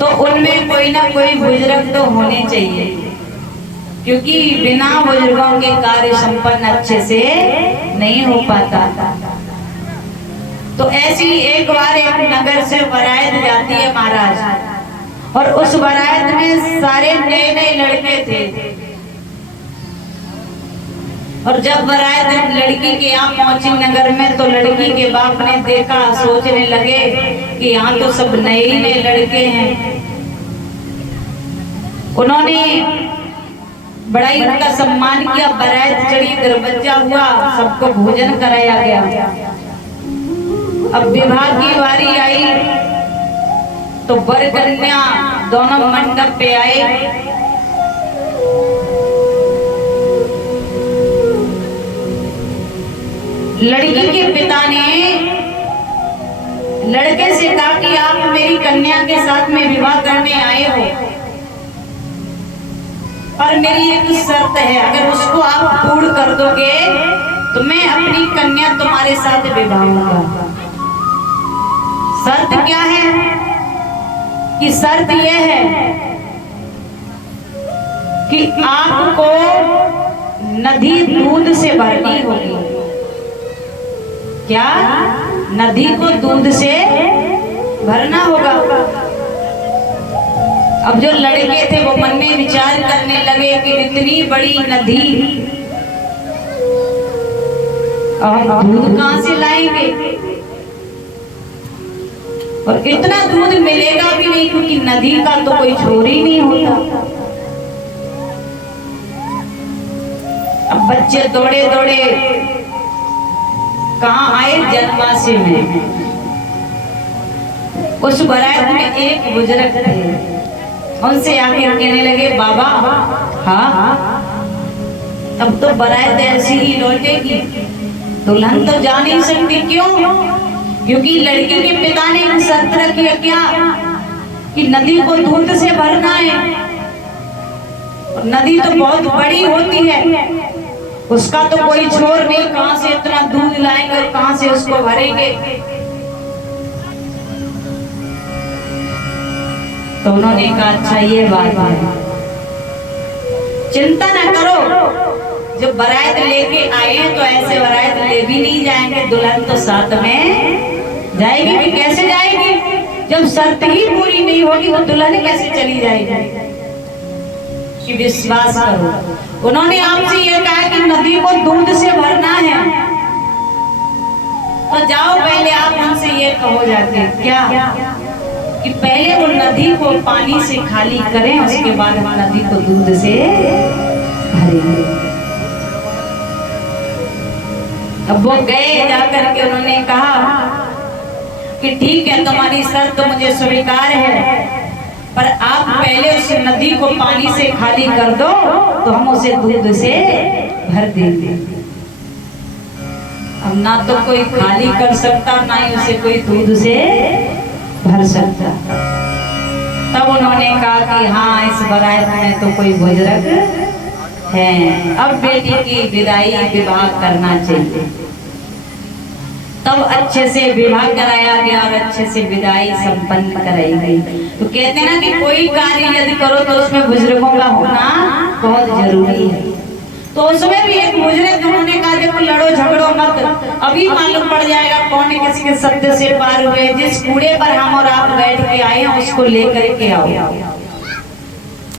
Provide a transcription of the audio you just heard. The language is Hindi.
तो उनमें कोई ना कोई बुजुर्ग तो होने चाहिए, क्योंकि बिना बुजुर्गों के कार्य संपन्न अच्छे से नहीं हो पाता। तो ऐसी एक बार एक नगर से बारात जाती है महाराज, और उस बारात में सारे नए नए लड़के थे। और जब बारात लड़की के यहाँ पहुंची नगर में, तो लड़की के बाप ने देखा, सोचने लगे कि यहाँ तो सब नए ही नए लड़के हैं। उन्होंने बड़ा ही उनका सम्मान किया, बारात चढ़ी, दरवाजा हुआ, सबको भोजन कराया गया। अब विवाह की बारी आई तो वर कन्या दोनों मंडप पे आए। लड़की के पिता ने लड़के से कहा कि आप मेरी कन्या के साथ में विवाह करने आए हो, और मेरी एक शर्त है, अगर उसको आप पूर्ण कर दोगे तो मैं अपनी कन्या तुम्हारे साथ विवाह करूंगा। शर्त क्या है? कि शर्त यह है कि आपको नदी दूध से भरनी होगी। क्या? नदी को दूध से भरना होगा। अब जो लड़के थे वो मन में विचार करने लगे कि इतनी बड़ी नदी हम दूध कहां से लाएंगे, और इतना दूध मिलेगा भी नहीं, क्योंकि नदी का तो कोई छोर ही नहीं होता। अब बच्चे दौड़े दौड़े कहाँ आए? जनवासी में। उस बारात में एक बुजुर्ग थे, उनसे आके कहने लगे, बाबा हाँ अब तो बारात ऐसी ही लौटेगी, दुल्हन तो जा नहीं सकती। क्यों? क्योंकि लड़की के पिता ने एक शर्त रखी है, क्या? कि नदी को दूध से भरना है। और नदी तो बहुत बड़ी होती है, उसका तो कोई छोर नहीं, कहां से इतना दूध लाएंगे और कहां से उसको भरेंगे। तो उन्होंने कहा, अच्छा ये बात है, चिंता ना करो, जब बारात लेके आए तो ऐसे बारात ले भी नहीं जाएंगे, दुल्हन तो साथ में जाएगी। भी कैसे जाएगी? जब शर्त ही पूरी नहीं होगी तो दुल्हन कैसे चली जाएगी? कि विश्वास करो। उन्होंने आपसे ये कहा कि नदी को दूध से भरना है, तो जाओ पहले आप उनसे ये कहो जाके, क्या? कि पहले वो नदी को पानी से खाली करें, उसके बाद हम नदी को दूध से भरेंगे। अब वो गए, जाकर के उन्होंने कहा कि ठीक है, तुम्हारी शर्त तो मुझे स्वीकार है, पर आप पहले उस नदी को पानी से खाली कर दो तो हम उसे दूध से भर देंगे। अब ना तो कोई खाली कर सकता, ना ही उसे कोई दूध से भर सकता। तब उन्होंने कहा कि हाँ, इस बारात में तो कोई बुजुर्ग है, अब बेटी की विदाई विवाह करना चाहिए। तब अच्छे से विवाह कराया गया और अच्छे से विदाई संपन्न कराई गई। तो कहते हैं ना कि कोई कार्य यदि करो तो उसमें बुजुर्गों का होना बहुत जरूरी है। तो उसमें भी एक बुजुर्ग उन्होंने कहा, देखो लड़ो झगड़ो मत, अभी मालूम पड़ जाएगा कौन किसके सत्य से पार हुए। जिस कूड़े पर हम और आप बैठ के आए हैं उसको लेकर के आओ।